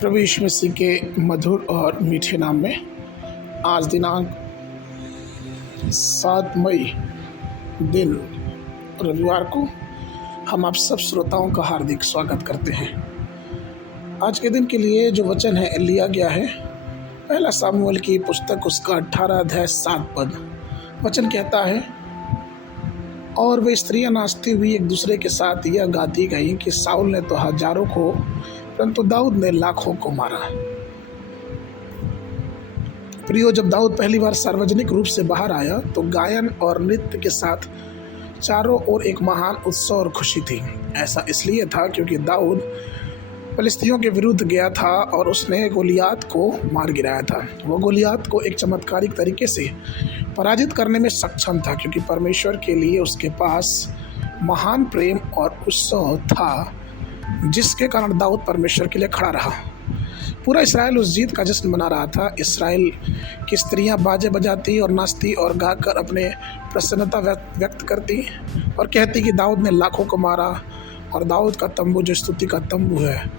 प्रभु यीशु मसीह के मधुर और मीठे नाम में आज दिनांक 7 मई दिन रविवार को हम आप सब श्रोताओं का हार्दिक स्वागत करते हैं। आज के दिन के लिए जो वचन है लिया गया है पहला सामुएल की पुस्तक उसका 18 अध्याय 7 पद। वचन कहता है, और वे स्त्रियां नाचती हुई एक दूसरे के साथ यह गाती गईं कि साउल ने तो हजारों को परंतु दाऊद ने लाखों को मारा। प्रियो, जब दाऊद पहली बार सार्वजनिक रूप से बाहर आया तो गायन और नृत्य के साथ चारों ओर एक महान उत्सव और खुशी थी। ऐसा इसलिए था क्योंकि दाऊद फिलिस्तियों के विरुद्ध गया था और उसने गोलियात को मार गिराया था। वो गोलियात को एक चमत्कारिक तरीके से पराजित करने में सक्षम था क्योंकि परमेश्वर के लिए उसके पास महान प्रेम और उत्सव था, जिसके कारण दाऊद परमेश्वर के लिए खड़ा रहा। पूरा इस्राएल उस जीत का जश्न मना रहा था। इस्राएल की स्त्रियां बाजे बजाती और नाचती और गाकर अपने प्रसन्नता व्यक्त करती और कहती कि दाऊद ने लाखों को मारा। और दाऊद का तंबू, जो स्तुति का तंबू है,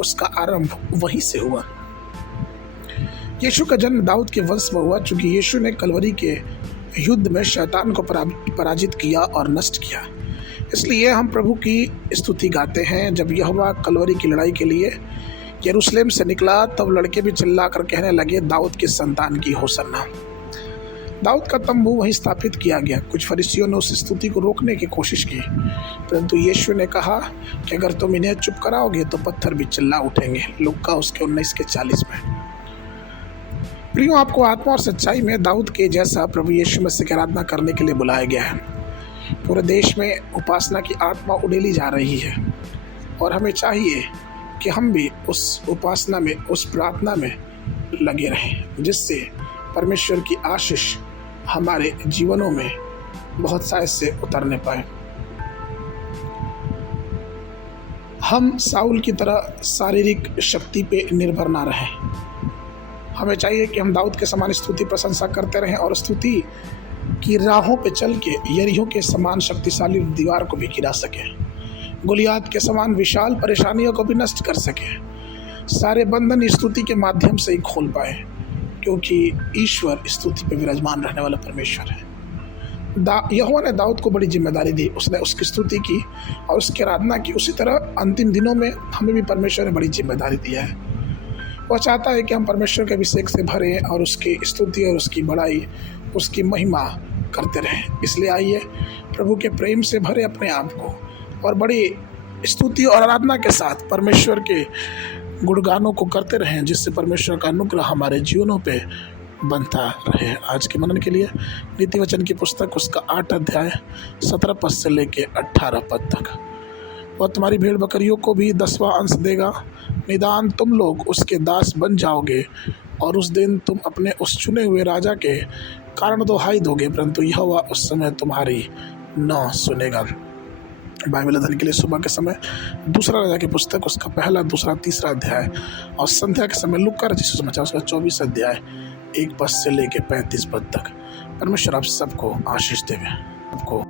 उसका आरंभ वहीं से हुआ। यीशु का जन्म दाऊद के वंश में हुआ क्योंकि यीशु ने कलवरी के युद्ध में शैतान को पराजित किया और नष्ट किया। इसलिए हम प्रभु की स्तुति गाते हैं। जब यहोवा कलवरी की लड़ाई के लिए यरूशलेम से निकला तब लड़के भी चिल्लाकर कहने लगे, दाऊद की संतान की होसन्ना। दाऊद का तंबू वहीं स्थापित किया गया। कुछ फरीसियों ने उस स्तुति को रोकने की कोशिश की, परंतु यीशु ने कहा कि अगर तुम इन्हें चुप कराओगे तो पत्थर भी चिल्ला उठेंगे। लूका उसके 19:40 में। प्रियो, आपको आत्मा और सच्चाई में दाऊद के जैसा प्रभु यीशु मसीह की आराधना करने के लिए बुलाया गया है। पूरे देश में उपासना की आत्मा उड़ेली जा रही है और हमें चाहिए कि हम भी उस उपासना में, उस प्रार्थना में लगे रहें, जिससे परमेश्वर की आशीष हमारे जीवनों में बहुत साइज से उतरने पाए। हम साउल की तरह शारीरिक शक्ति पे निर्भर ना रहें। हमें चाहिए कि हम दाऊद के समान स्तुति प्रशंसा करते रहें और स्तुति की राहों पे चल के यरीहो के समान शक्तिशाली दीवार को भी गिरा सके, गोलियात के समान विशाल परेशानियों को भी नष्ट कर सके। सारे बंधन स्तुति के माध्यम से ही खोल पाए, क्योंकि ईश्वर स्तुति पे विराजमान रहने वाला परमेश्वर है। यहोवा ने दाऊद को बड़ी जिम्मेदारी दी। उसने उसकी स्तुति की और उसकी आराधना की। उसी तरह अंतिम दिनों में हमें भी परमेश्वर ने बड़ी जिम्मेदारी दिया है। वह चाहता है कि हम परमेश्वर के अभिषेक से भरें और उसकी स्तुति और उसकी बड़ाई, उसकी महिमा करते रहें। इसलिए आइए प्रभु के प्रेम से भरे अपने आप को और बड़ी स्तुति और आराधना के साथ परमेश्वर के गुणगानों को करते रहें, जिससे परमेश्वर का अनुग्रह हमारे जीवनों पे बनता रहे। आज के मनन के लिए नीति वचन की पुस्तक उसका 8 अध्याय 17 पद से लेके 18 पद तक। वह तुम्हारी भेड़ बकरियों को भी 10वां अंश देगा। निदान तुम लोग उसके दास बन जाओगे और उस दिन तुम अपने उस चुने हुए राजा के कारण दुहाई दोगे, परंतु यहोवा उस समय तुम्हारी न सुनेगा। बाइबल अध्ययन के लिए सुबह के समय दूसरा राजा की पुस्तक उसका 1, 2, 3 अध्याय और संध्या के समय लूका रचित समाचार उसका 24 अध्याय 1 पद से लेके 35 पद तक। परमेश्वर आप सबको आशीष देवे। आपको